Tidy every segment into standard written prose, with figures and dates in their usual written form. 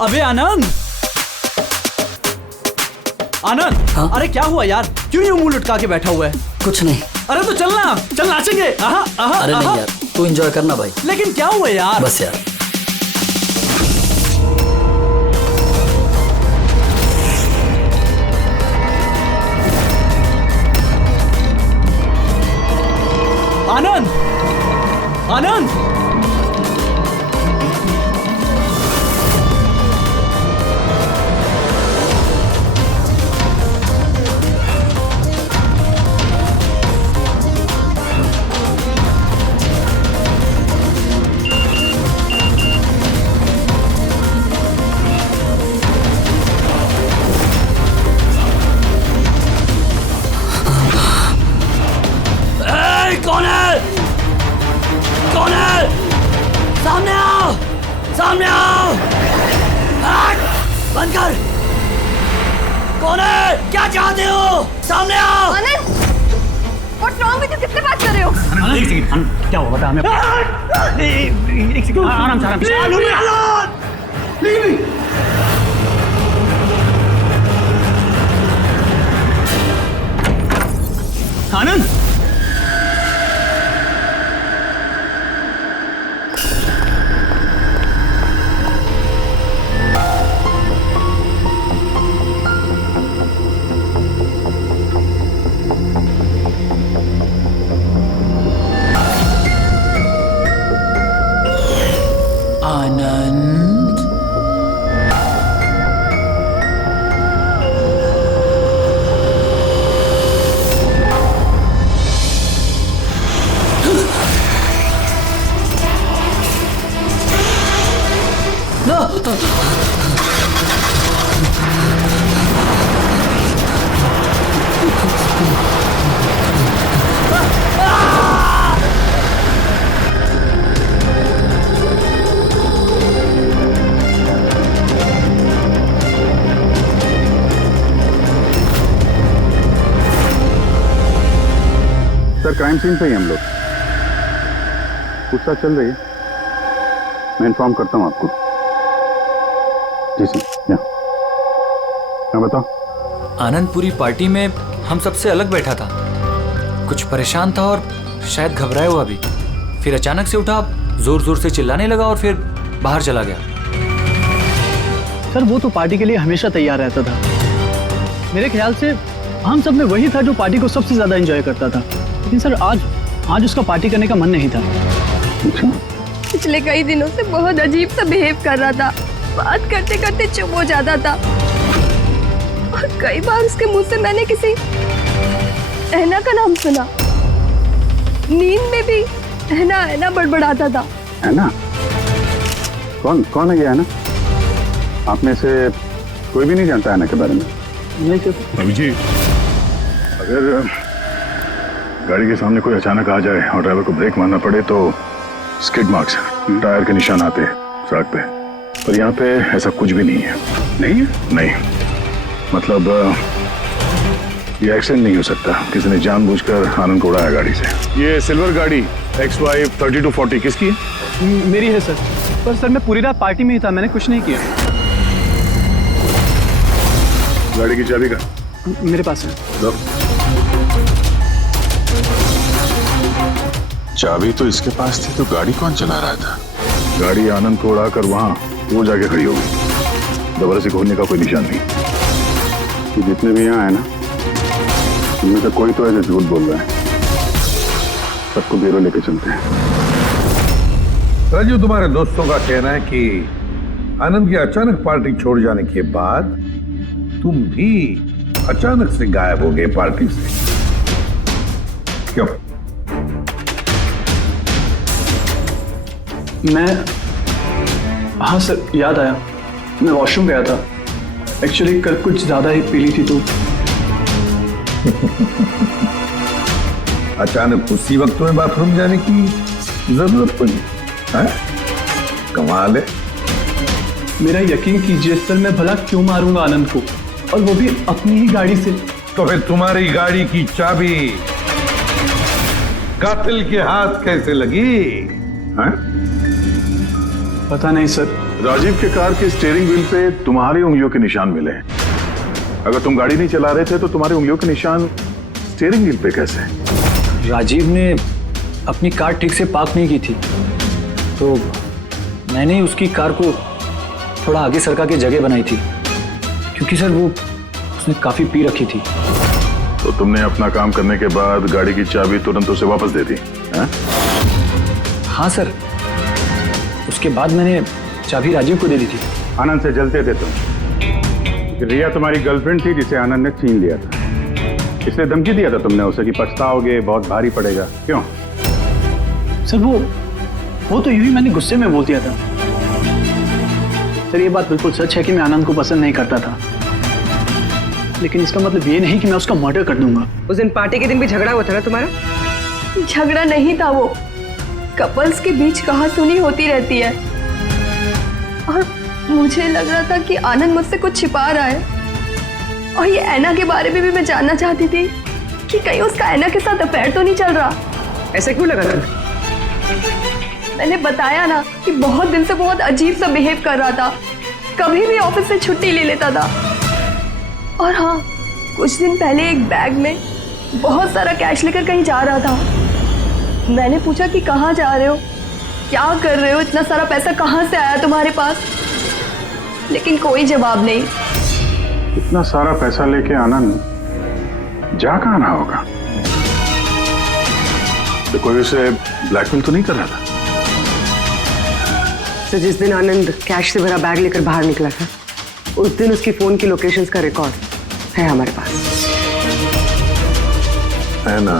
अबे आनंद, आनंद। हाँ? अरे क्या हुआ यार, क्यों यूं मुंह लटका के बैठा हुआ है? कुछ नहीं। अरे तो चलना, चल नाचेंगे। अरे नहीं यार, तू एंजॉय करना भाई। लेकिन क्या हुआ यार? बस यार। आनंद, आनंद। कौन है? कौन है? सामने आओ, सामने आओ। बंद कर। कौन है? क्या चाहते हो? सामने आओ। आनंद, What's wrong with you? किससे बात कर रहे हो? एक सेकंड, क्या हुआ बता हमें। एक सेकंड, आराम से आराम से। आनंद, आनंद, सर क्राइम सीन पे ही हम लोग। पूछताछ चल रही है, मैं इन्फॉर्म करता हूँ आपको। जी सर। मैं बताओ। आनंद पूरी पार्टी में हम सबसे अलग बैठा था, कुछ परेशान था और शायद घबराया हुआ भी। फिर अचानक से उठा, जोर जोर से चिल्लाने लगा और फिर बाहर चला गया। सर वो तो पार्टी के लिए हमेशा तैयार रहता था। मेरे ख्याल से हम सब में वही था जो पार्टी को सबसे ज्यादा एंजॉय करता था। लेकिन सर आज उसका पार्टी करने का मन नहीं था। पिछले कई दिनों से बहुत अजीब सा बिहेव कर रहा था। बात करते करते चुप हो जाता था और कई बार उसके मुंह से मैंने किसी ऐना का नाम सुना। नींद में भी ऐना ऐना बड़बड़ाता था। ऐना? कौन है ये ऐना? आप में से कोई भी नहीं जानता ऐना के बारे में? नहीं सर। अभी जी, अगर गाड़ी के सामने कोई अचानक आ जाए और ड्राइवर को ब्रेक मारना पड़े तो स्किड मार्क्स, टायर के निशान आते हैं सड़क पे। पर यहाँ पे ऐसा कुछ भी नहीं है। नहीं है? नहीं, मतलब ये एक्सीडेंट नहीं हो सकता। किसी ने जानबूझकर आनंद को उड़ाया गाड़ी से। ये सिल्वर गाड़ी XY 3240 किसकी है? मेरी है सर। पर सर मैं पूरी रात पार्टी में ही था, मैंने कुछ नहीं किया। गाड़ी की चाबी का? मेरे पास है। लो। चाबी तो इसके पास थी, तो गाड़ी कौन चला रहा था? गाड़ी आनंद को उड़ाकर वहां वो जाके खड़ी होगी। दोबारा से खोलने का कोई निशान नहीं। तो जितने भी यहाँ है ना, उनमें से कोई तो ऐसे झूठ बोल रहा है। सबको ब्यूरो लेके चलते हैं। राजू, तुम्हारे दोस्तों का कहना है कि आनंद की अचानक पार्टी छोड़ जाने के बाद तुम भी अचानक से गायब हो गए पार्टी से। क्यों? हाँ सर, याद आया। मैं वॉशरूम गया था। एक्चुअली कल कुछ ज्यादा ही पी ली थी तो। अचानक उसी वक्त तुम्हें बाथरूम जाने की जरूरत पड़ी है? कमाल है। मेरा यकीन कीजिए सर, मैं भला क्यों मारूंगा आनंद को, और वो भी अपनी ही गाड़ी से। तो फिर तुम्हारी गाड़ी की चाबी कातिल के हाथ कैसे लगी? हैं? पता नहीं सर। राजीव के कार के स्टीयरिंग व्हील पे तुम्हारी उंगलियों के निशान मिले हैं। अगर तुम गाड़ी नहीं चला रहे थे तो तुम्हारी उंगलियों के निशान स्टीयरिंग व्हील पे कैसे? राजीव ने अपनी कार ठीक से पार्क नहीं की थी, तो मैंने ही उसकी कार को थोड़ा आगे सरका के जगह बनाई थी, क्योंकि सर वो उसने काफी पी रखी थी। तो तुमने अपना काम करने के बाद गाड़ी की चाबी तुरंत उसे वापस दे दी? हाँ सर, उसके बाद मैंने चाबी राजीव को दे दी थी। आनंद से जलते थे तुम। रिया तुम्हारी गर्लफ्रेंड थी जिसे आनंद ने छीन लिया था, इसलिए धमकी दिया था तुमने उसे कि पछताओगे, बहुत भारी पड़ेगा। क्यों? सर वो तो यूं ही मैंने गुस्से में बोल दिया था। सर ये बात बिल्कुल सच है कि मैं आनंद को पसंद नहीं करता था, लेकिन इसका मतलब ये नहीं कि मैं उसका मर्डर कर दूंगा। उस दिन पार्टी के दिन भी झगड़ा हुआ था ना तुम्हारा? झगड़ा नहीं था, वो कपल्स के बीच कहासुनी होती रहती है, और मुझे लग रहा था कि आनंद मुझसे कुछ छिपा रहा है। और ये ऐना के बारे में भी मैं जानना चाहती थी कि कहीं उसका ऐना के साथ अफेयर तो नहीं चल रहा। ऐसा क्यों लगा था? मैंने बताया ना कि बहुत दिन से बहुत अजीब सा बिहेव कर रहा था, कभी भी ऑफिस से छुट्टी ले लेता था। और हाँ, कुछ दिन पहले एक बैग में बहुत सारा कैश लेकर कहीं जा रहा था। मैंने पूछा कि कहाँ जा रहे हो, क्या कर रहे हो, इतना सारा पैसा कहाँ से आया तुम्हारे पास? लेकिन कोई जवाब नहीं। इतना सारा पैसा लेके आनंद जा कहाँ रहा होगा? तो कोई उसे ब्लैकमेल तो नहीं कर रहा था? तो जिस दिन आनंद कैश से भरा बैग लेकर बाहर निकला था, उस दिन उसकी फोन की लोकेशंस का रिकॉर्ड है हमारे पास। ऐना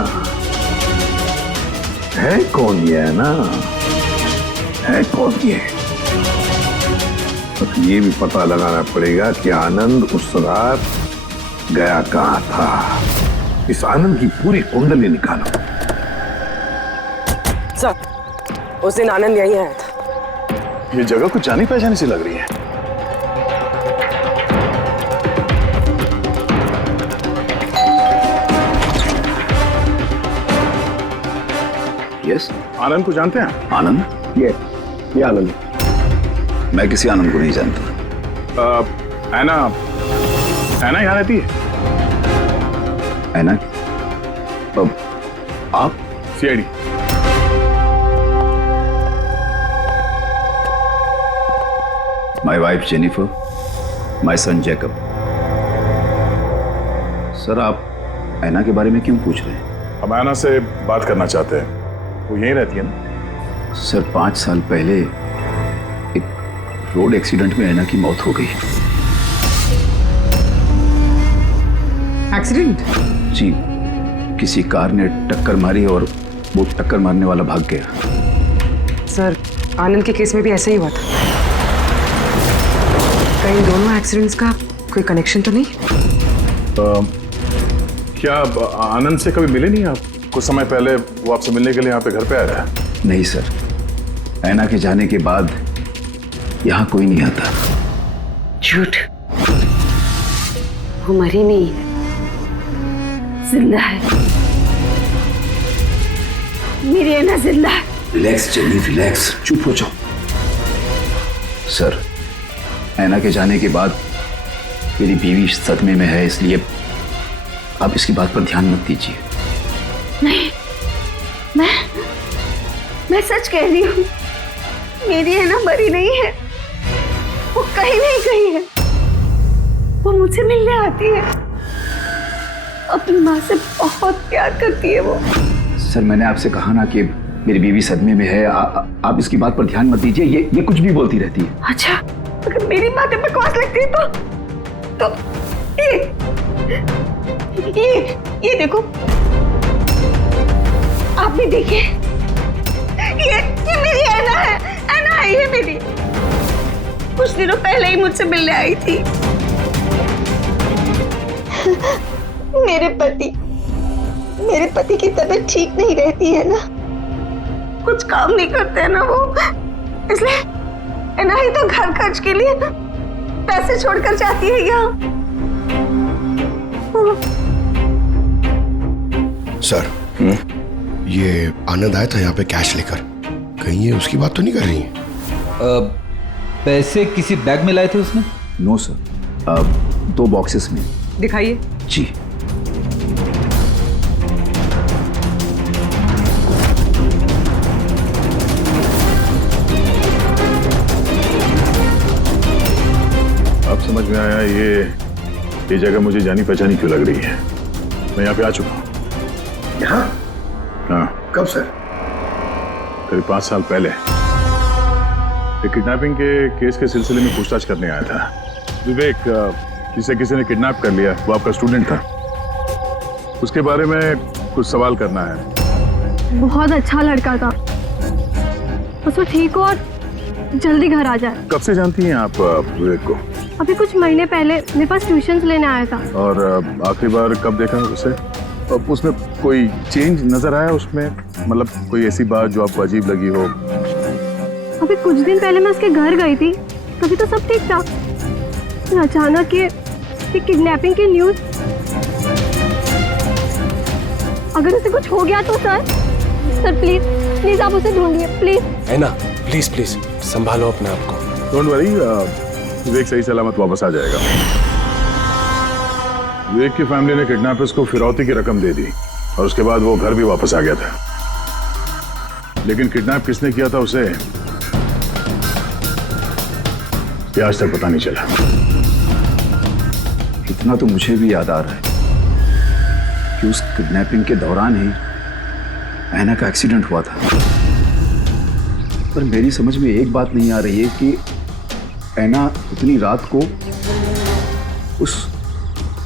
है कौन ये? ऐना है कौन ये? बस ये भी पता लगाना पड़ेगा कि आनंद उस रात गया कहाँ था। इस आनंद की पूरी कुंडली निकालो। सर, उस दिन आनंद यहीं आया था। ये जगह कुछ जानी पहचानी सी लग रही है। यस, आनंद को जानते हैं? आनंद? ये आनंद। मैं किसी आनंद को नहीं जानता। ऐना यहाँ रहती है? ऐना? अब आप? CID. My wife Jennifer, my son Jacob. Sir, आप ऐना के बारे में क्यों पूछ रहे हैं? हम ऐना से बात करना चाहते हैं। वो यहीं रहती है ना? सर, 5 साल पहले एक रोड एक्सीडेंट में ऐना की मौत हो गई। एक्सीडेंट? जी, किसी कार ने टक्कर मारी और वो टक्कर मारने वाला भाग गया। सर, आनंद के केस में भी ऐसा ही हुआ था। कहीं दोनों एक्सीडेंट्स का कोई कनेक्शन तो नहीं? क्या आनंद से कभी मिले नहीं आप? कुछ समय पहले वो आपसे मिलने के लिए यहाँ पे घर पे आया था। नहीं सर, ऐना के जाने के बाद यहाँ कोई नहीं आता। झूठ, वो मरी नहीं है, जिंदा है। मेरी ऐना जिंदा है। रिलैक्स जेनी, रिलैक्स, चुप हो जाओ। सर, ऐना के जाने के बाद मेरी बीवी सदमे में है, इसलिए आप इसकी बात पर ध्यान मत दीजिए। नहीं, मैं सच कह रही हूँ, मेरी ऐना मरी नहीं है, वो कहीं नहीं गई है। वो मुझसे मिलने आती है, अपनी माँ से बहुत प्यार करती है वो। सर, मैंने आपसे कहा ना कि मेरी बीवी सदमे में है, आप इसकी बात पर ध्यान मत दीजिए। ये कुछ भी बोलती रहती है। अच्छा, अगर मेरी बातें बकवास लगती है तो ये देखो, आप भी देखिए, ये मेरी ऐना है ये मेरी। कुछ दिनों पहले ही मुझसे मिलने आई थी। मेरे पति की तबीयत ठीक नहीं रहती है ना, कुछ काम नहीं करते हैं ना वो, इसलिए ऐना ही तो घर खर्च के लिए पैसे छोड़कर जाती है यहाँ। सर, ये आनंद आया था यहाँ पे कैश लेकर, कहीं ये उसकी बात तो नहीं कर रही है? पैसे किसी बैग में लाए थे उसने? नो सर, 2 बॉक्सेस में। दिखाइए। जी। अब समझ में आया ये जगह मुझे जानी पहचानी क्यों लग रही है। मैं यहाँ पे आ चुका हूँ। यहाँ? हाँ। कब सर? करीब 5 साल पहले एक किडनैपिंग के केस के सिलसिले में पूछताछ करने आया था। विवेक, जिसे किसी ने किडनैप कर लिया, वो आपका स्टूडेंट था। उसके बारे में कुछ सवाल करना है। बहुत अच्छा लड़का था, बस वो ठीक हो और जल्दी घर आ जाए। कब से जानती हैं आप विवेक को? अभी कुछ महीने पहले मेरे पास ट्यूशन्स लेने आया था। और आखिरी बार कब देखा उसे? उसमें कोई चेंज नजर आया उसमें? मतलब कोई ऐसी बात जो आपको अजीब लगी हो? अभी कुछ दिन पहले मैं उसके घर गई थी, तभी तो सब ठीक था। फिर अचानक ये किडनैपिंग की न्यूज़। अगर उसे कुछ हो गया तो सर प्लीज प्लीज आप उसे ढूंढिए प्लीज। है ना, प्लीज प्लीज संभालो अपने आप को। डोंट वरी, विवेक सही सलामत वापस आ जाएगा। विवेक की फैमिली ने किडनैपर्स को फिरौती की रकम दे दी और उसके बाद वो घर भी वापस आ गया था। लेकिन किडनैप किसने किया था उसे ये आज तक पता नहीं चला। इतना तो मुझे भी याद आ रहा है कि उस किडनैपिंग के दौरान ही ऐना का एक्सीडेंट हुआ था। पर मेरी समझ में एक बात नहीं आ रही है कि ऐना उतनी रात को उस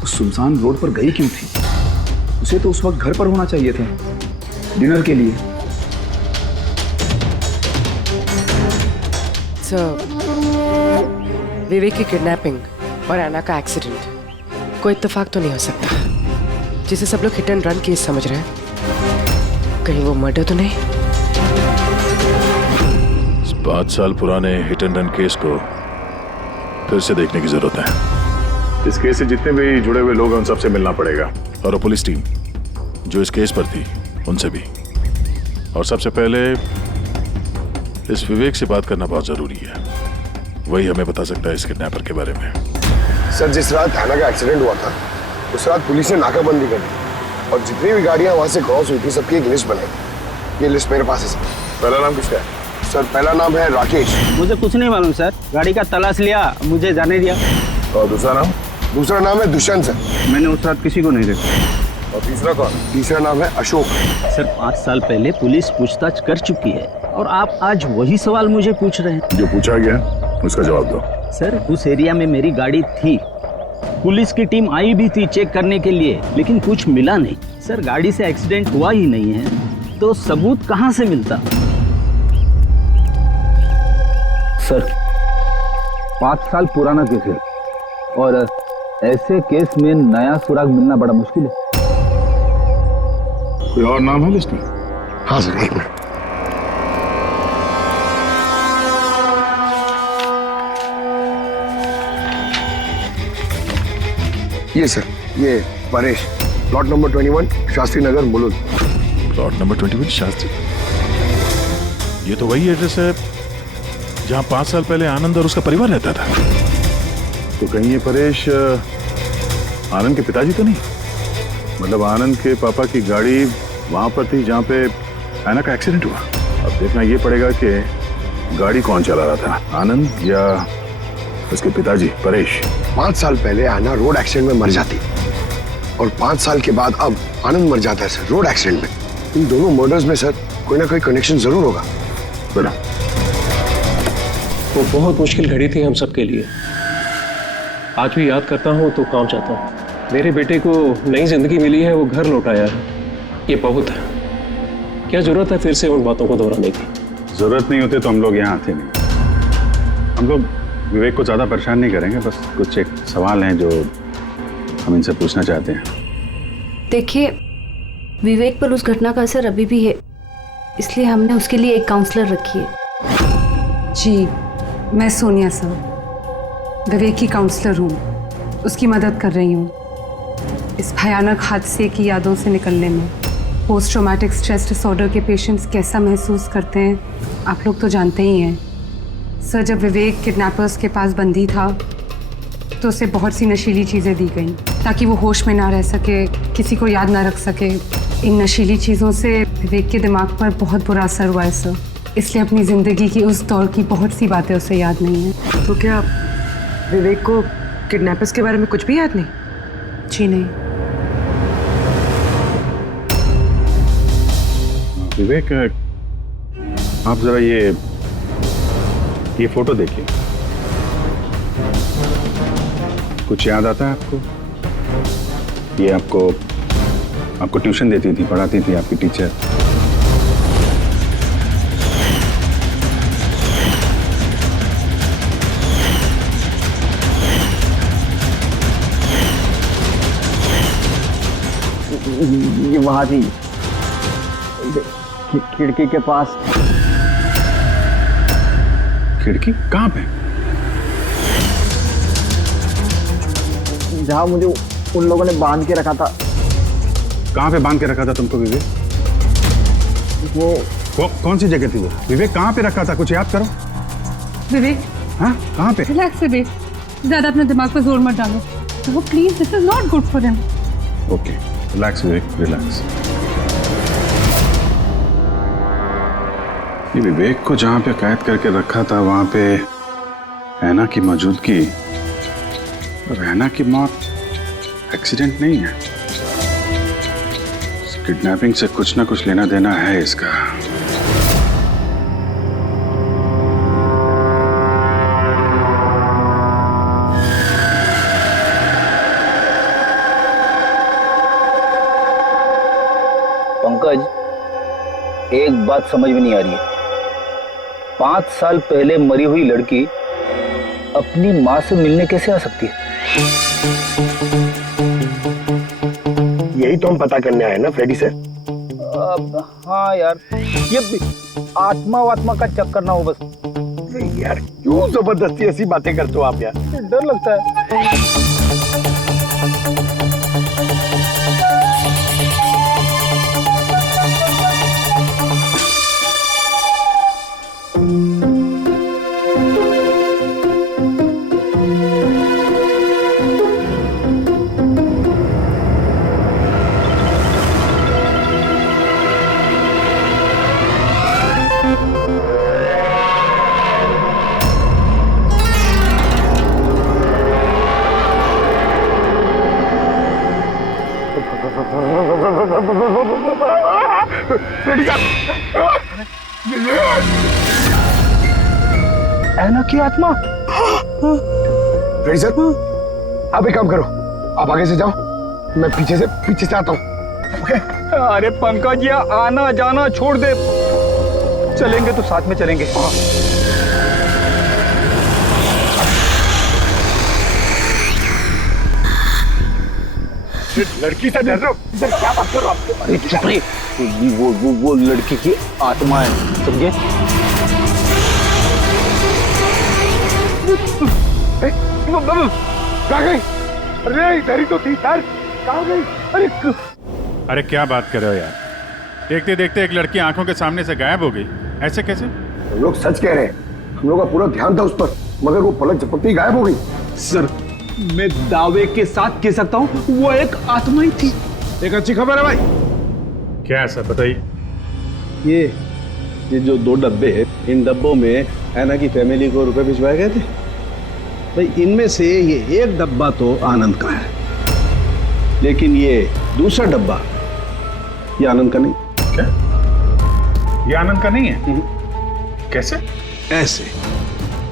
सुनसान रोड पर गई क्यों थी? उसे तो उस वक्त घर पर होना चाहिए था डिनर के लिए। विवेक की किडनैपिंग और ऐना का एक्सीडेंट कोई इत्तेफाक तो नहीं हो सकता, जिसे सब लोग हिट एंड रन केस समझ रहे हैं। कहीं वो मर्डर तो नहीं? 5 साल पुराने हिट एंड रन केस को फिर से देखने की जरूरत है। इस केस से जितने भी जुड़े हुए लोग हैं उन सबसे मिलना पड़ेगा, और पुलिस टीम जो इस केस पर थी उनसे भी। और सबसे पहले इस विवेक से बात करना बहुत जरूरी है। वही हमें बता सकता है इस किडनैपर के बारे में। सर, जिस रात ऐना का एक्सीडेंट हुआ था उस रात पुलिस ने नाकाबंदी कर दी और जितनी भी गाड़ियां वहां से क्रॉस हुई थी सबकी एक लिस्ट बनाई। ये लिस्ट मेरे पास है सर। पहला नाम किसका है? सर, पहला नाम है राकेश। मुझे कुछ नहीं मालूम सर, गाड़ी का तलाश लिया, मुझे जाने दिया। और दूसरा नाम? दूसरा नाम है दुष्यंत सर। मैंने उस रात किसी को नहीं देखा। और तीसरा कौन? तीसरा नाम है अशोक। सर 5 साल पहले पुलिस पूछताछ कर चुकी है और आप आज वही सवाल मुझे पूछ रहे हैं। जो पूछा गया उसका जवाब दो। सर, उस एरिया में मेरी गाड़ी थी, पुलिस की टीम आई भी थी चेक करने के लिए, लेकिन कुछ मिला नहीं। सर, गाड़ी से एक्सीडेंट हुआ ही नहीं है तो सबूत कहां से मिलता? सर 5 साल पुराना केस है और ऐसे केस में नया सुराग मिलना बड़ा मुश्किल है। कोई और नाम है लिस्ट में? हाँ सर, एक मिनट। ये सर, ये Paresh, plot number 21 Shastri Nagar Mulund. Plot number 21 Shastri. ये तो वही एड्रेस है जहां 5 साल पहले आनंद और उसका परिवार रहता था। तो कहीं ये परेश आनंद के पिताजी तो नहीं? मतलब आनंद के पापा की गाड़ी वहां पर थी जहां पे ऐना का एक्सीडेंट हुआ। अब देखना ये पड़ेगा कि गाड़ी कौन चला रहा था, आनंद या उसके पिताजी परेश। 5 साल पहले ऐना रोड एक्सीडेंट में मर जाती और 5 साल के बाद अब आनंद मर जाता है सर रोड एक्सीडेंट में। इन दोनों मर्डर्स में सर कोई ना कोई कनेक्शन जरूर होगा। बना वो बहुत मुश्किल घड़ी थी हम सबके लिए। आज भी याद करता हूँ तो काम चाहता हूँ। मेरे बेटे को नई जिंदगी मिली है, वो घर लौटाया है, ये बहुत है। क्या जरूरत है फिर से उन बातों को दोहराने की? जरूरत नहीं होती तो हम लोग यहाँ आते नहीं। हम लोग विवेक को ज्यादा परेशान नहीं करेंगे, बस कुछ एक सवाल हैं जो हम इनसे पूछना चाहते हैं। देखिए, विवेक पर उस घटना का असर अभी भी है, इसलिए हमने उसके लिए एक काउंसलर रखी है। जी, मैं सोनिया सर, विवेक की काउंसलर हूँ, उसकी मदद कर रही हूँ इस भयानक हादसे की यादों से निकलने में। पोस्ट ट्रॉमेटिक स्ट्रेस डिसऑर्डर के पेशेंट्स कैसा महसूस करते हैं आप लोग तो जानते ही हैं। सर, जब विवेक किडनैपर्स के पास बंदी था तो उसे बहुत सी नशीली चीज़ें दी गई ताकि वो होश में ना रह सके, किसी को याद ना रख सके। इन नशीली चीज़ों से विवेक के दिमाग पर बहुत बुरा असर हुआ है सर, इसलिए अपनी ज़िंदगी की उस दौर की बहुत सी बातें उसे याद नहीं है। तो क्या विवेक को किडनैपर्स के बारे में कुछ भी याद नहीं? जी नहीं। विवेक, आप जरा ये फोटो देखिए। कुछ याद आता है आपको? ये आपको ट्यूशन देती थी, पढ़ाती थी आपकी टीचर। ये वहां थी, खिड़की के पास। खिड़की कहाँ पे? जहाँ मुझे उन लोगों ने बांध के रखा था। कहाँ पे बांध के रखा था तुमको विवेक? वो कौन सी जगह थी वो? विवेक कहाँ पे रखा था, कुछ याद करो। विवेक, हाँ कहाँ पे? रिलैक्स विवेक, ज़्यादा अपने दिमाग पर जोर मत डालो। वो please, this is not good for him. Okay, relax Vivek, relax. ये विवेक को जहाँ पे कैद करके रखा था वहां पे ऐना की मौजूदगी और ऐना की मौत एक्सीडेंट नहीं है। किडनैपिंग से कुछ ना कुछ लेना देना है इसका। पंकज, एक बात समझ में नहीं आ रही है। 5 साल पहले मरी हुई लड़की अपनी माँ से मिलने कैसे आ सकती है? यही तो हम पता करने आए ना फ्रेडी सर। हाँ यार, ये आत्मा वात्मा का चक्कर ना हो बस। यार क्यों जबरदस्ती ऐसी बातें करते हो आप यार? डर लगता है। ऐना की आत्मा। फ्रेडी सर, आप एक काम करो, आप आगे से जाओ, मैं पीछे से आता हूँ। ओके? अरे पंकज, ये आना जाना छोड़ दे, चलेंगे तो साथ में चलेंगे। लड़की से डर रहे हो? इधर क्या बात कर रहे हो आप? अरे चुप रही, वो लड़की की आत्मा है, समझे? कहाँ गई? अरे इधर ही तो थी सर, कहाँ गई? अरे क्या बात कर रहे हो यार? देखते देखते एक लड़की आंखों के सामने से गायब हो गई, ऐसे कैसे? हम लोग सच कह रहे हैं, हम लोग का पूरा ध्यान था उस पर, मगर वो पलक झपकते ही गायब हो गई। सर, मैं दावे के साथ कह सकता हूँ वो एक आत्मा ही थी। एक अच्छी खबर है भाई। क्या है सर, बताइए। ये जो 2 डब्बे हैं, इन डब्बों में ऐना की फैमिली को रुपए भिजवाए गए थे भाई। इनमें से ये एक डब्बा तो आनंद का है, लेकिन ये दूसरा डब्बा ये आनंद का नहीं। क्या? ये आनंद का नहीं है? कैसे? ऐसे,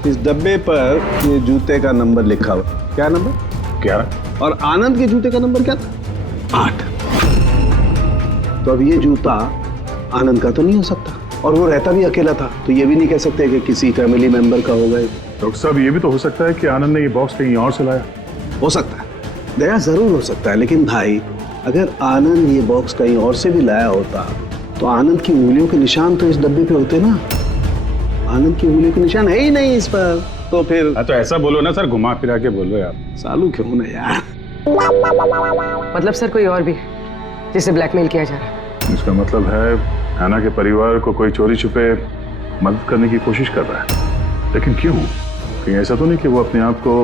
इस डब्बे पर ये जूते का नंबर लिखा हुआ। क्या नंबर? 11। और आनंद के जूते का नंबर क्या था? 8। तो अब ये जूता आनंद का तो नहीं हो सकता, और वो रहता भी अकेला था, तो ये भी नहीं कह सकते कि किसी फैमिली मेंबर का होगा। डॉक्टर साहब, ये भी तो हो सकता है कि आनंद ने ये बॉक्स कहीं और से लाया। हो सकता है, दया जरूर हो सकता है, लेकिन भाई अगर आनंद ये बॉक्स कहीं और से भी लाया होता तो आनंद की उंगलियों के निशान तो इस डब्बे पे होते ना। आनंद की उंगलियों के निशान है ही नहीं इस पर, तो फिर। तो ऐसा बोलो ना सर, घुमा फिरा के बोलो यार। सालू क्यों ना यार। मतलब सर कोई और भी जिसे ब्लैकमेल किया जा रहा है? इसका मतलब है ऐना के परिवार को कोई चोरी छुपे मदद करने की कोशिश कर रहा है। लेकिन क्यों? कहीं ऐसा तो नहीं कि वो अपने आप को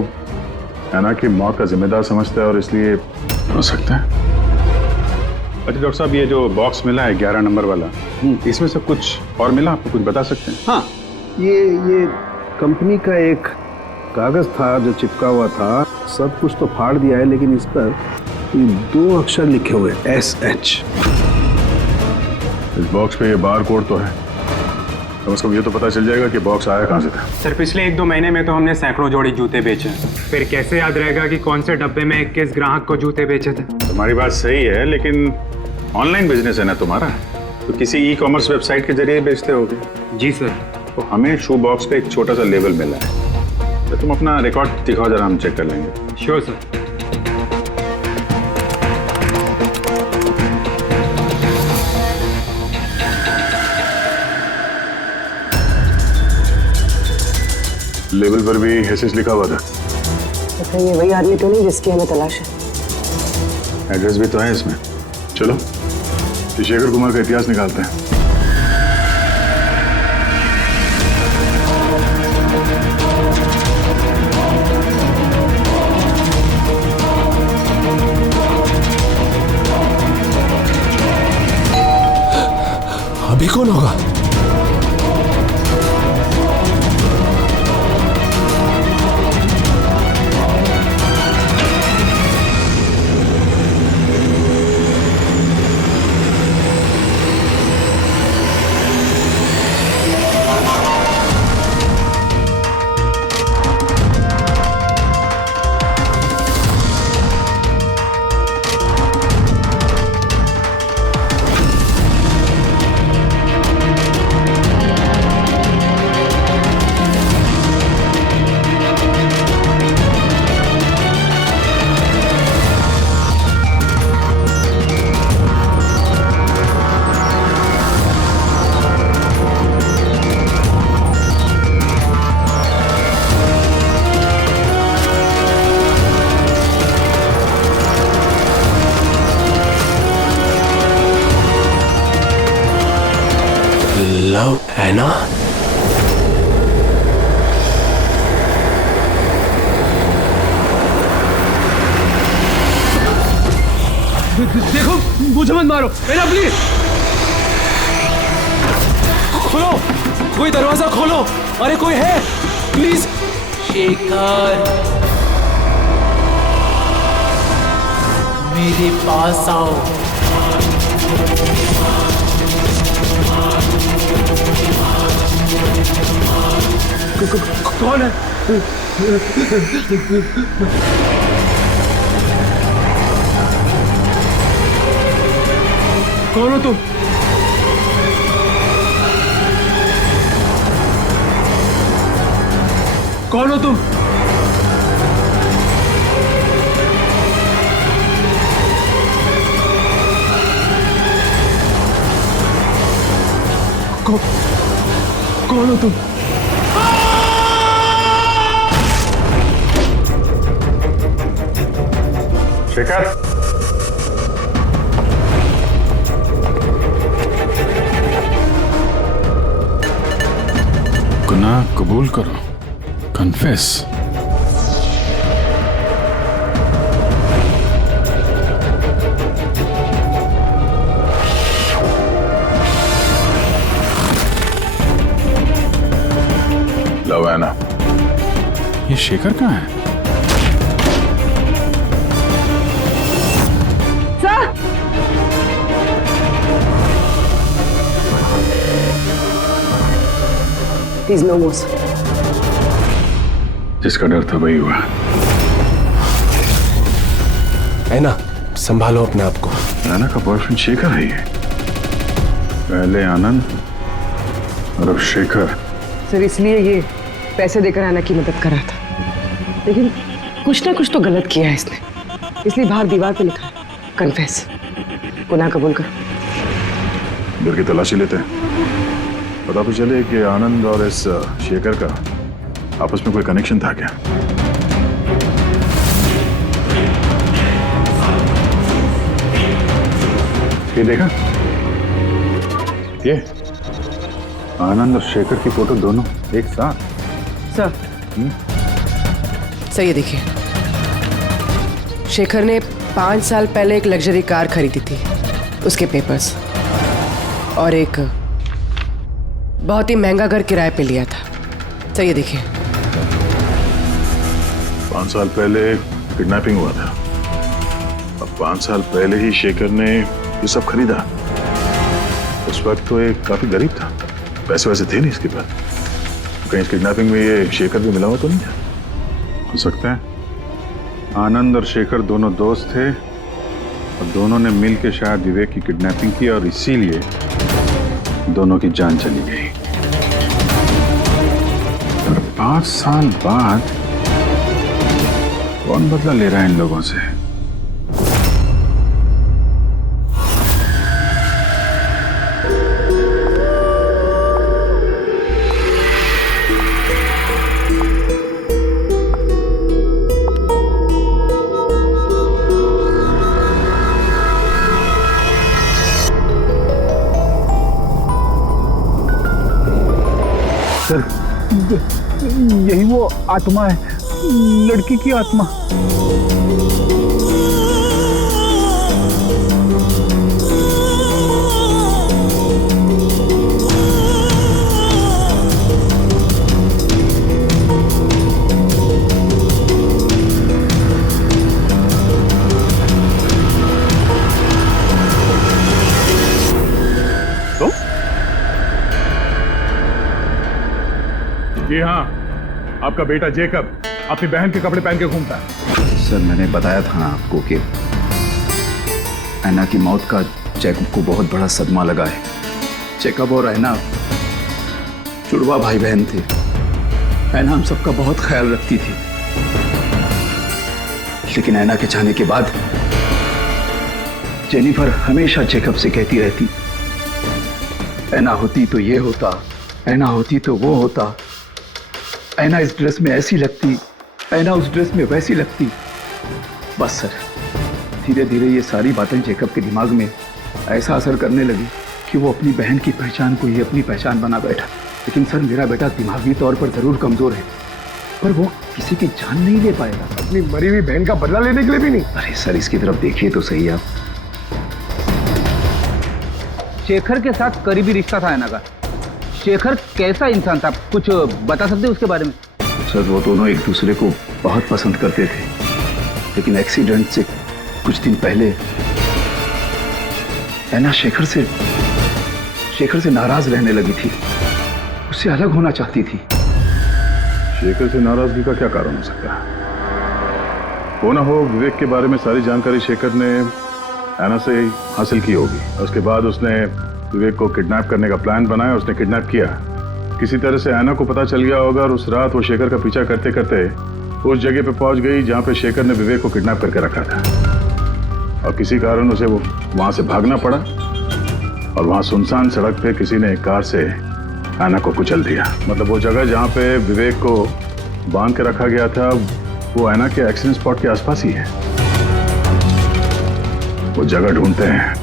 ऐना की मौत का जिम्मेदार समझता है और इसलिए? हो सकता है। अच्छा डॉक्टर साहब, ये जो बॉक्स मिला है 11 नंबर वाला, इसमें से कुछ और मिला? आपको कुछ बता सकते हैं? हाँ, ये कंपनी का एक कागज था जो चिपका हुआ था। सब कुछ तो फाड़ दिया है, लेकिन इस पर 2 अक्षर लिखे हुए SH। इस बॉक्स पे ये बार कोड तो है, कम से कम ये तो पता चल जाएगा कि बॉक्स आया कहाँ से था। सर पिछले 1-2 महीने में तो हमने सैकड़ों जोड़ी जूते बेचे, फिर कैसे याद रहेगा कि कौन से डब्बे में किस ग्राहक को जूते बेचे थे? तुम्हारी बात सही है, लेकिन ऑनलाइन बिजनेस है ना तुम्हारा, तो किसी ई-कॉमर्स वेबसाइट के जरिए बेचते होगे। जी सर। तो हमें शू बॉक्स पे एक छोटा सा लेबल मिला है, तो तुम अपना रिकॉर्ड दिखाओ जरा, हम चेक कर लेंगे। Sure sir. लेबल पर भी एसएस लिखा हुआ था। तो ये वही आदमी तो नहीं जिसकी हमें तलाश है? एड्रेस भी तो है इसमें। चलो शेखर कुमार का इतिहास निकालते हैं। अभी कौन होगा? लव ऐना? देखो, मुझे मत मारो। ऐना प्लीज खोलो, कोई दरवाजा खोलो। अरे कोई है प्लीज। शेखर, मेरे पास आओ। कौन है? कौन हो तुम? कौन हो तुम? कौन हो तुम? शेखर, गुनाह कबूल करो, कन्फेस। लव ऐना, ये शेखर कहाँ है? प्लीज नो मोर। जिसका डर था वही हुआ। ऐना, संभालो अपने आप को। ऐना का बॉयफ्रेंड शेखर है ये। पहले आनंद और अब शेखर। सर इसलिए ये पैसे देकर ऐना की मदद कर रहा था, लेकिन कुछ ना कुछ तो गलत किया है इसने, इसलिए बाहर दीवार पे लिखा कन्फेस, गुनाह कबूल करो। घर की तलाशी लेते हैं, पता तो चले कि आनंद और इस शेखर का आपस में कोई कनेक्शन था क्या। ये देखा, ये आनंद और शेखर की फोटो दोनों एक साथ। सर। सही है, देखिए शेखर ने 5 साल पहले एक लग्जरी कार खरीदी थी, उसके पेपर्स, और एक बहुत ही महंगा घर किराए पे लिया था। सही है, देखिए 5 साल पहले किडनैपिंग हुआ था। अब 5 साल पहले ही शेखर ने ये सब खरीदा। उस वक्त तो ये काफी गरीब था, पैसे वैसे थे नहीं इसके पास। कहीं इस किडनैपिंग में ये शेखर भी मिला हुआ तो नहीं था? हो सकता है आनंद और शेखर दोनों दोस्त थे और दोनों ने मिलकर शायद विवेक की किडनैपिंग की और इसीलिए दोनों की जान चली गई। और 5 साल बाद कौन बदला ले रहा है इन लोगों से? सर, यही वो आत्मा है, लड़की की आत्मा। जी हाँ, आपका बेटा जेकब अपनी बहन के कपड़े पहन के घूमता है। सर, मैंने बताया था ना आपको कि ऐना की मौत का जैकब को बहुत बड़ा सदमा लगा है। जैकब और ऐना जुड़वा भाई बहन थे। ऐना हम सबका बहुत ख्याल रखती थी, लेकिन ऐना के जाने के बाद जेनिफर हमेशा जैकब से कहती रहती, ऐना होती तो ये होता, ऐना होती तो वो होता, ऐना इस ड्रेस में ऐसी लगती, ऐना उस ड्रेस में वैसी लगती। बस सर, धीरे धीरे ये सारी बातें जैकब के दिमाग में ऐसा असर करने लगी कि वो अपनी बहन की पहचान को ही अपनी पहचान बना बैठा। लेकिन सर, मेरा बेटा दिमागी तौर पर जरूर कमजोर है, पर वो किसी की जान नहीं ले पाएगा। अपनी मरी हुई बहन का बदला लेने के लिए भी नहीं। अरे सर, इसकी तरफ देखिए तो सही आप। शेखर के साथ करीबी रिश्ता था ऐना का। शेखर कैसा इंसान था, कुछ बता सकते हैं उसके बारे में? सर, वो दोनों एक दूसरे को बहुत पसंद करते थे, लेकिन एक्सीडेंट से कुछ दिन पहले ऐना शेखर से नाराज रहने लगी थी, उससे अलग होना चाहती थी। शेखर से नाराजगी का क्या कारण हो सकता है? हो ना हो, विवेक के बारे में सारी जानकारी शेखर ने ऐना से हासिल की होगी। उसके बाद उसने विवेक को किडनैप करने का प्लान बनाया, उसने किडनैप किया। किसी तरह से ऐना को पता चल गया होगा और उस रात वो शेखर का पीछा करते करते उस जगह पे पहुंच गई जहां पे शेखर ने विवेक को किडनैप करके रखा था। और किसी कारण उसे वो वहां से भागना पड़ा और वहां सुनसान सड़क पे किसी ने एक कार से ऐना को कुचल दिया। मतलब वो जगह जहां पे विवेक को बांध के रखा गया था वो ऐना के एक्सीडेंट स्पॉट के आसपास ही है। वो जगह ढूंढते हैं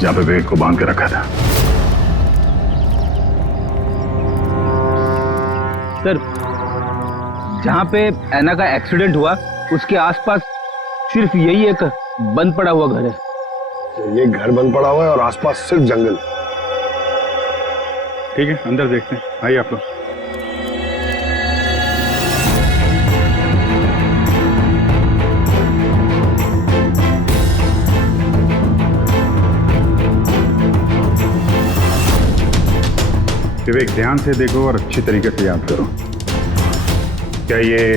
जहां पे विवेक को बांध के रखा था। सर, जहां पे ऐना का एक्सीडेंट हुआ उसके आसपास सिर्फ यही एक बंद पड़ा हुआ घर है। ये घर बंद पड़ा हुआ है और आसपास सिर्फ जंगल। ठीक है, अंदर देखते हैं। आइए आप लोग। विवेक, ध्यान से देखो और अच्छी तरीके से याद करो। क्या ये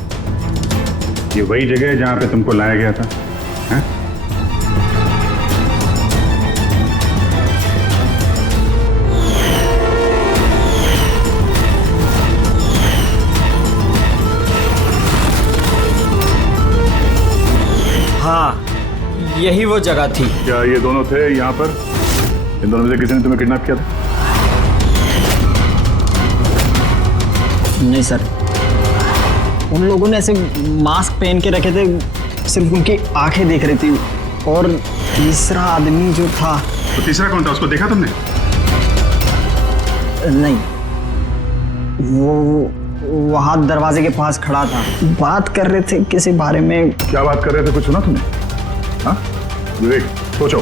वही जगह है जहां पे तुमको लाया गया था? हैं? हाँ, यही वो जगह थी। क्या ये दोनों थे यहाँ पर? इन दोनों में से किसी ने तुम्हें किडनैप किया था? नहीं सर, उन लोगों ने ऐसे मास्क पहन के रखे थे, सिर्फ उनकी आंखें देख रही थी। और तीसरा आदमी जो था, तो तीसरा कौन था, उसको देखा तुमने? नहीं, वो वहाँ दरवाजे के पास खड़ा था, बात कर रहे थे किसी बारे में। क्या बात कर रहे थे, कुछ सुना तुमने? हाँ विवेक, सोचो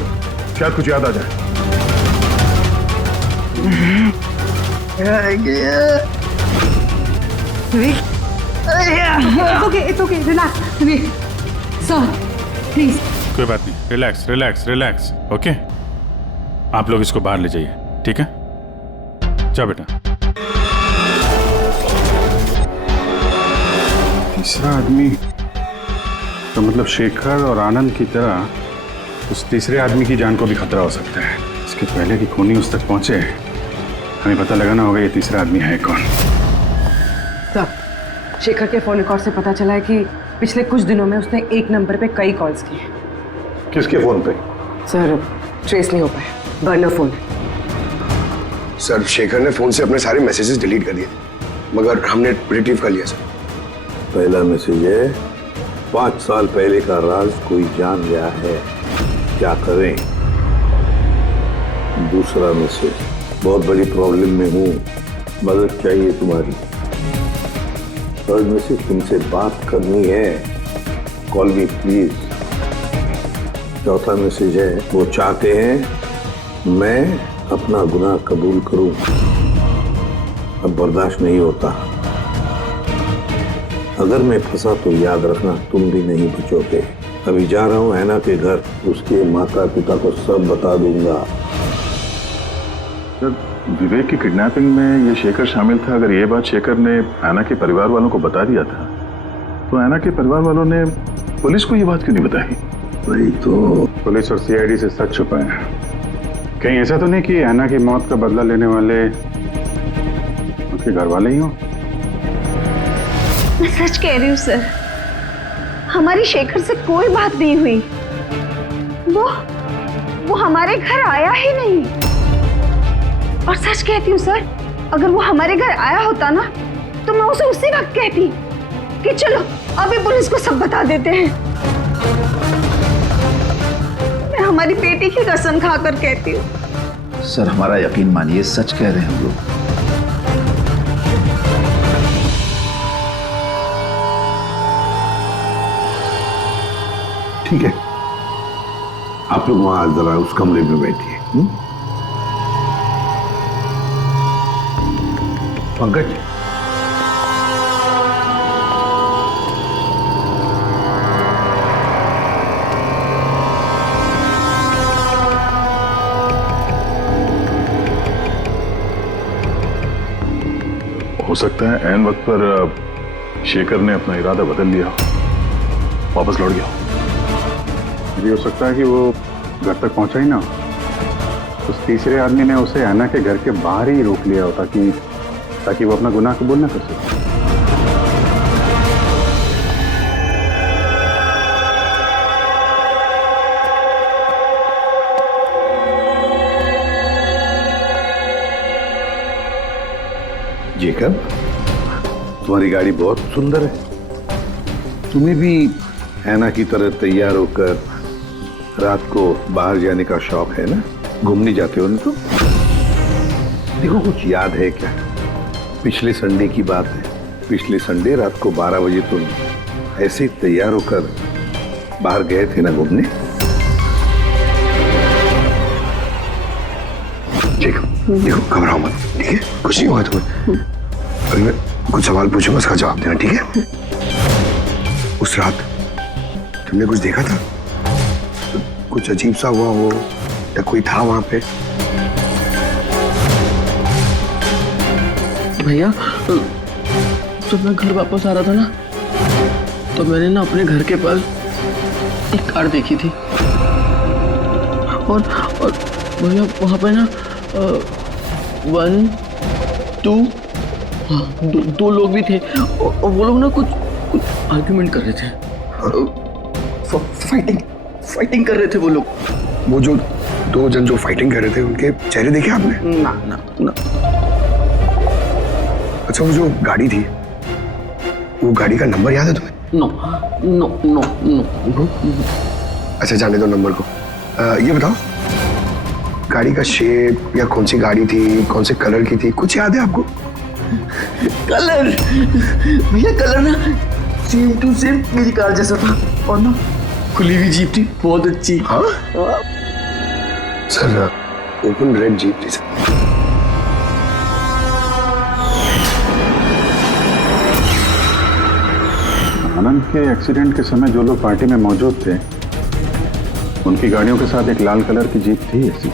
शायद कुछ याद आ जाए। It's okay, relax. Vivek, sir, please. कोई बात नहीं, रिलैक्स रिलैक्स रिलैक्स। ओके, आप लोग इसको बाहर ले जाइए, ठीक है? जा बेटा। तीसरा आदमी तो मतलब शेखर और आनंद की तरह उस तीसरे आदमी की जान को भी खतरा हो सकता है। इसके पहले कि खूनी उस तक पहुंचे, हमें पता लगाना होगा ये तीसरा आदमी है कौन। सर, शेखर के फोन रिकॉर्ड से पता चला है कि पिछले कुछ दिनों में उसने एक नंबर पे कई कॉल्स किए हैं। किसके फोन पे? सर, ट्रेस नहीं हो पाया, बर्नर फोन है। सर, शेखर ने फोन से अपने सारे मैसेजेस डिलीट कर दिए, मगर हमने रिट्रीव कर लिया सर। पहला मैसेज है, 5 साल पहले का राज कोई जान गया है, क्या करें। दूसरा मैसेज, बहुत बड़ी प्रॉब्लम में हूँ, मदद चाहिए तुम्हारी। थर्ड मैसेज, तुमसे बात करनी है, कॉल मी प्लीज। चौथा मैसेज है, वो चाहते हैं मैं अपना गुनाह कबूल करूं, अब बर्दाश्त नहीं होता। अगर मैं फंसा तो याद रखना तुम भी नहीं बचोगे। अभी जा रहा हूँ ऐना के घर, उसके माता पिता को सब बता दूंगा। सर, विवेक की किडनैपिंग में ये शेखर शामिल था। अगर ये बात शेखर ने ऐना के परिवार वालों को बता दिया था, तो ऐना के परिवार वालों ने पुलिस को ये बात क्यों नहीं बताई? वही तो, पुलिस और सीआईडी से सच छुपाए हैं। कहीं ऐसा तो नहीं कि ऐना की मौत का बदला लेने वाले उसके घर वाले ही हो? मैं सच कह रही हूँ सर, हमारी शेखर से कोई बात नहीं हुई। वो हमारे घर आया ही नहीं। और सच कहती हूँ सर, अगर वो हमारे घर आया होता ना, तो मैं उसे उसी वक्त कहती कि चलो अभी पुलिस को सब बता देते हैं। मैं हमारी बेटी की कसम खाकर कहती हूँ। सर, हमारा यकीन मानिए, सच कह रहे हैं हम लोग। ठीक है, आप लोग वहां जरा उस कमरे में बैठिए। पंकज, हो सकता है ऐन वक्त पर शेखर ने अपना इरादा बदल लिया, वापस लौट गया। ये हो सकता है कि वो घर तक पहुंचा ही ना, उस तीसरे आदमी ने उसे ऐना के घर के बाहर ही रोक लिया हो ताकि वो अपना गुनाह कबूल ना कर सके। जेकब, तुम्हारी गाड़ी बहुत सुंदर है। तुम्हें भी ऐना की तरह तैयार होकर रात को बाहर जाने का शौक है ना? घूमने जाते हो ना? तो देखो, कुछ याद है क्या? पिछले संडे की बात है। पिछले संडे रात को 12 बजे तुम ऐसे ही तैयार होकर बाहर गए थे ना घूमने? देखो, घबराओ मत, ठीक है? कुछ नहीं हुआ तुम्हें। अगर मैं कुछ सवाल पूछूंगा, उसका जवाब देना, ठीक है? उस रात तुमने कुछ देखा था? कुछ अजीब सा हुआ हो, या कोई था वहां पे? भैया, जब मैं घर वापस आ रहा था ना, तो मैंने ना अपने घर के पास एक कार देखी थी। और भैया, वहां पे ना 1 2 दो लोग भी थे, और वो लोग ना कुछ आर्ग्यूमेंट कर रहे थे। फाइटिंग कर रहे थे वो लोग। वो जो 2 जन जो फाइटिंग कर रहे थे, उनके चेहरे देखे आपने? ना। अच्छा, वो जो गाड़ी थी, वो गाड़ी का नंबर याद है तुम्हें? नो। अच्छा, जाने दो नंबर को। ये बताओ, गाड़ी का शेप या कौन सी गाड़ी थी, कौन से कलर की थी, कुछ याद है आपको? कलर भैया, कलर ना सेम टू सेम मेरी कार जैसा था, और ना खुली हुई जीप थी, बहुत अच्छी। हाँ सर, ओपन रेड जीप थी सर। आनंद के एक्सीडेंट के समय जो लोग पार्टी में मौजूद थे, उनकी गाड़ियों के साथ एक लाल कलर की जीप थी ऐसी।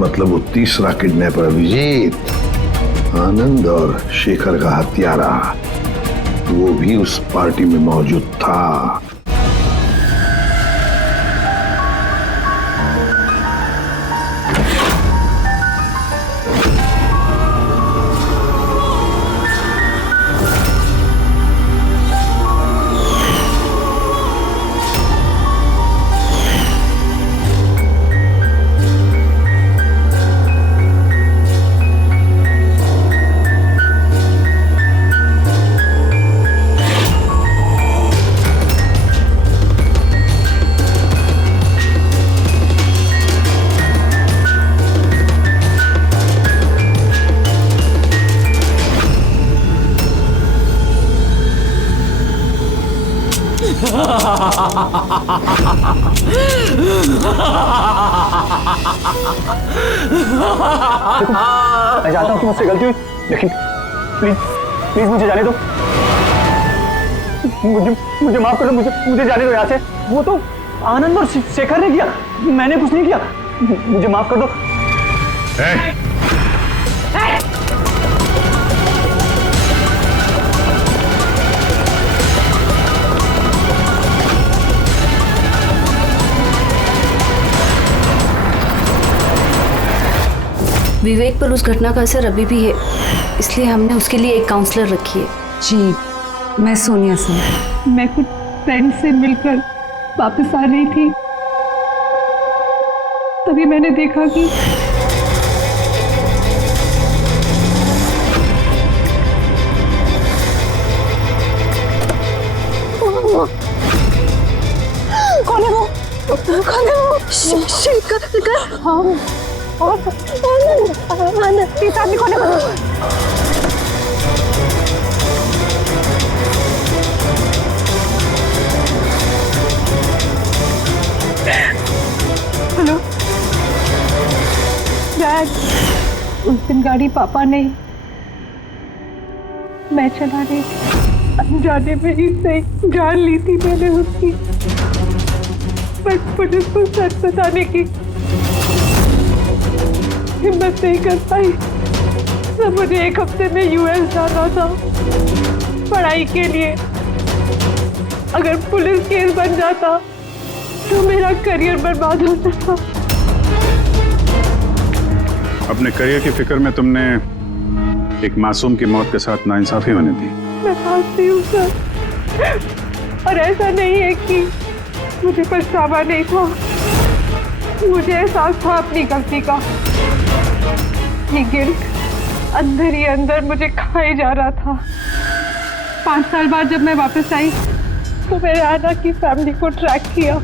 मतलब वो तीसरा किडनैपर अभिजीत, आनंद और शेखर का हत्यारा, वो भी उस पार्टी में मौजूद था। मैं चाहता हूँ कि मुझसे गलती हुई, लेकिन प्लीज प्लीज मुझे जाने दो। मुझे माफ कर दो, मुझे जाने दो यहाँ से। वो तो आनंद और शेखर ने किया, मैंने कुछ नहीं किया। मुझे माफ कर दो। विवेक पर उस घटना का असर अभी भी है, इसलिए हमने उसके लिए एक काउंसलर रखी है। जी, मैं सोनिया सिंह। मैं कुछ फ्रेंड से मिलकर वापस आ रही थी, तभी मैंने देखा कि कौन है वो? कौन है वो? शेखर। हाँ, और तीस आदमी कौन है? हेलो डैड, उस दिन गाड़ी पापा ने, मैं चला रही थी, अनजाने में ही सही जान ली थी मैंने उसकी, बट पुलिस को सच बताने की हिम्मत नहीं कर पाई। तो मुझे एक हफ्ते में यूएस जाना था पढ़ाई के लिए। अगर पुलिस केस बन जाता तो मेरा करियर बर्बाद हो सकता। अपने करियर की फिक्र में तुमने एक मासूम की मौत के साथ नाइंसाफी होने दी। मैं फांसती हूँ सर, और ऐसा नहीं है कि मुझे पछतावा नहीं था, मुझे एहसास था अपनी गलती का। ये गिल्ट अंदर ही अंदर मुझे खाए जा रहा था। 5 साल बाद जब मैं वापस आई तो मैंने आना की फैमिली को ट्रैक किया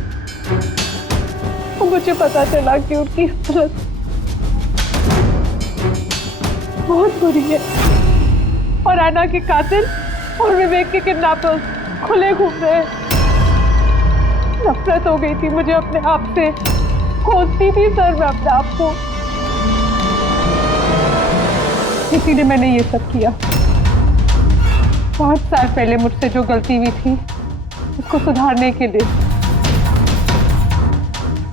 और मुझे पता चला कि उनकी हालत बहुत बुरी है और आना के कातिल और विवेक के किडनैपर्स खुले घूम रहे हैं। नफरत हो गई थी मुझे अपने आप से, खोजती थी सर मैं अपने आप को, इसीलिए मैंने ये सब किया। 5 साल पहले मुझसे जो गलती हुई थी उसको सुधारने के लिए,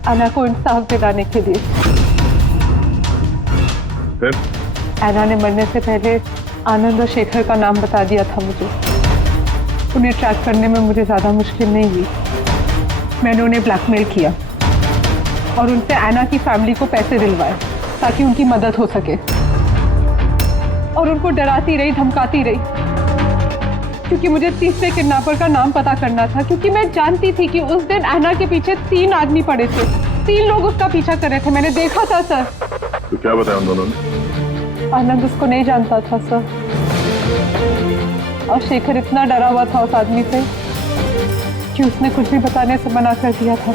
आना को इंसाफ दिलाने के लिए। फिर ऐना ने मरने से पहले आनंद और शेखर का नाम बता दिया था मुझे। उन्हें ट्रैक करने में मुझे ज़्यादा मुश्किल नहीं हुई। मैंने उन्हें ब्लैकमेल किया और उनसे ऐना की फैमिली को पैसे दिलवाए ताकि उनकी मदद हो सके, और उनको डराती रही, धमकाती रही, क्योंकि मुझे तीसरे किडनैपर का नाम पता करना था, क्योंकि मैं जानती थी कि उस दिन ऐना के पीछे 3 आदमी पड़े थे, 3 लोग उसका पीछा कर रहे थे। मैंने देखा था सर। तो क्या बताया उन दोनों ने? आनंद उसको नहीं जानता था सर, और शेखर इतना डरा हुआ था उस आदमी से कि उसने कुछ भी बताने से मना कर दिया था।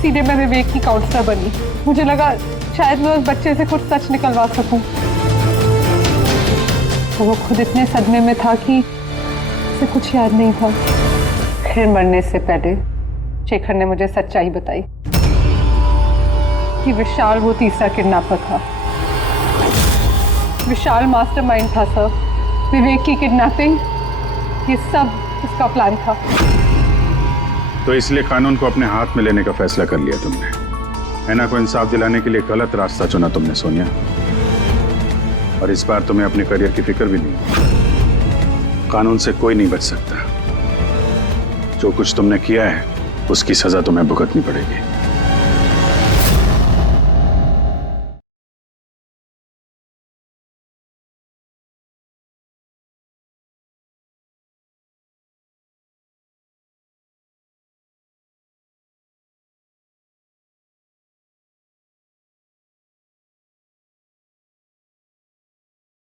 इसीलिए मैं विवेक की काउंसलर बनी। मुझे लगा शायद मैं उस बच्चे से कुछ सच निकलवा सकूं। तो वो खुद इतने सदमे में था कि उसे कुछ याद नहीं था। फिर मरने से पहले शेखर ने मुझे सच्चाई बताई कि विशाल वो तीसरा किडनैपर था। विशाल मास्टरमाइंड था सर। विवेक की किडनैपिंग, ये सब उसका प्लान था। तो इसलिए कानून को अपने हाथ में लेने का फैसला कर लिया तुमने। ऐना को इंसाफ दिलाने के लिए गलत रास्ता चुना तुमने सोनिया। और इस बार तुम्हें अपने करियर की फिक्र भी नहीं। कानून से कोई नहीं बच सकता। जो कुछ तुमने किया है उसकी सजा तुम्हें भुगतनी पड़ेगी।